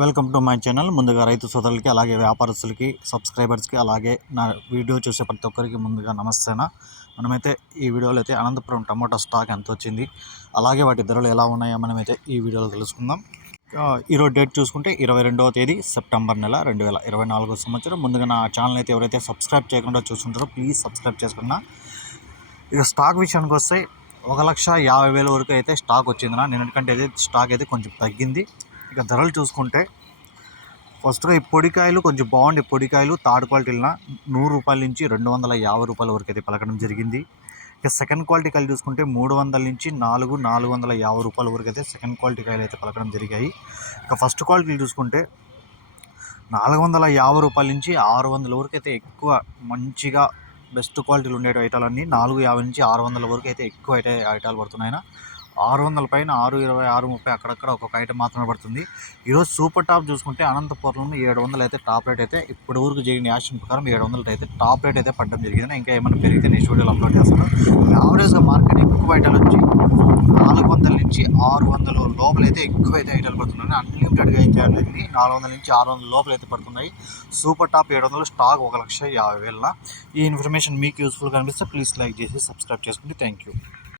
Welcome to my channel. ముందుగా రైతు సోదరులకి అలాగే వ్యాపారస్తులకి సబ్స్క్రైబర్స్కి అలాగే నా వీడియో చూసే ప్రతి ఒక్కరికి ముందుగా నమస్తేనా. మనమైతే ఈ వీడియోలో అయితే అనంతపురం టమాటా స్టాక్ ఎంత వచ్చింది అలాగే వాటి ధరలు ఎలా ఉన్నాయో మనమైతే ఈ వీడియోలో తెలుసుకుందాం. ఈరోజు డేట్ చూసుకుంటే ఇరవై రెండవ తేదీ సెప్టెంబర్ నెల రెండు వేల ఇరవై నాలుగో సంవత్సరం. ముందుగా నా ఛానల్ అయితే ఎవరైతే సబ్స్క్రైబ్ చేయకుండా చూస్తుంటారో ప్లీజ్ సబ్స్క్రైబ్ చేసుకున్నా. ఇక స్టాక్ విషయానికి వస్తే ఒక లక్ష యాభై వేల వరకు అయితే స్టాక్ వచ్చిందినా నిన్నటికంటే అయితే స్టాక్ అయితే కొంచెం తగ్గింది. ఇక ధరలు చూసుకుంటే ఫస్ట్గా ఈ పొడికాయలు కొంచెం బాగుండే పొడికాయలు థర్డ్ క్వాలిటీలన నూరు రూపాయల నుంచి రెండు వందల యాభై రూపాయల వరకు అయితే పలకడం జరిగింది. ఇక సెకండ్ క్వాలిటీ కాయలు చూసుకుంటే మూడు వందల నుంచి నాలుగు నాలుగు వందల యాభై రూపాయల వరకు అయితే సెకండ్ క్వాలిటీ కాయలు అయితే పలకడం జరిగాయి. ఇక ఫస్ట్ క్వాలిటీలు చూసుకుంటే నాలుగు వందల యాభై రూపాయల నుంచి ఆరు వందల వరకు అయితే ఎక్కువ మంచిగా బెస్ట్ క్వాలిటీలు ఉండే ఐటాలన్నీ నాలుగు యాభై నుంచి ఆరు వందల వరకు అయితే ఎక్కువ అయితే ఐటాలు పడుతున్నాయి. ఆరు వందల పైన ఆరు ఇరవై ఆరు ముప్పై అక్కడక్కడ ఒక్కొక్క ఐటమ్ మాత్రమే పడుతుంది. ఈరోజు సూపర్ టాప్ చూసుకుంటే అనంతపురంలో ఏడు వందలు అయితే టాప్ రేట్ అయితే ఇప్పటి వరకు జరిగిన యాక్షన్ ప్రకారం ఏడు వందలు అయితే టాప్ రేట్ అయితే పడడం జరిగింది ఇంకా ఏమైనా పెరిగితే నెక్స్ట్ వీడియోలో అప్లోడ్ చేస్తాను. యావరేజ్గా మార్కెట్ ఎక్కువ ఐటాలు వచ్చి నాలుగు వందల నుంచి ఆరు వందల లోపల అయితే ఎక్కువ అయితే ఐటాలు పడుతున్నాయి అన్లిమిటెడ్గా అయితే అనేది నాలుగు వందల నుంచి ఆరు వందల లోపల అయితే పడుతున్నాయి. సూపర్ టాప్ ఏడు వందలు స్టాక్ ఒక లక్ష యాభై వేల. ఈ ఇన్ఫర్మేషన్ మీకు యూస్ఫుల్గా అనిపిస్తే ప్లీజ్ లైక్ చేసి సబ్స్క్రైబ్ చేసుకోండి థ్యాంక్ యూ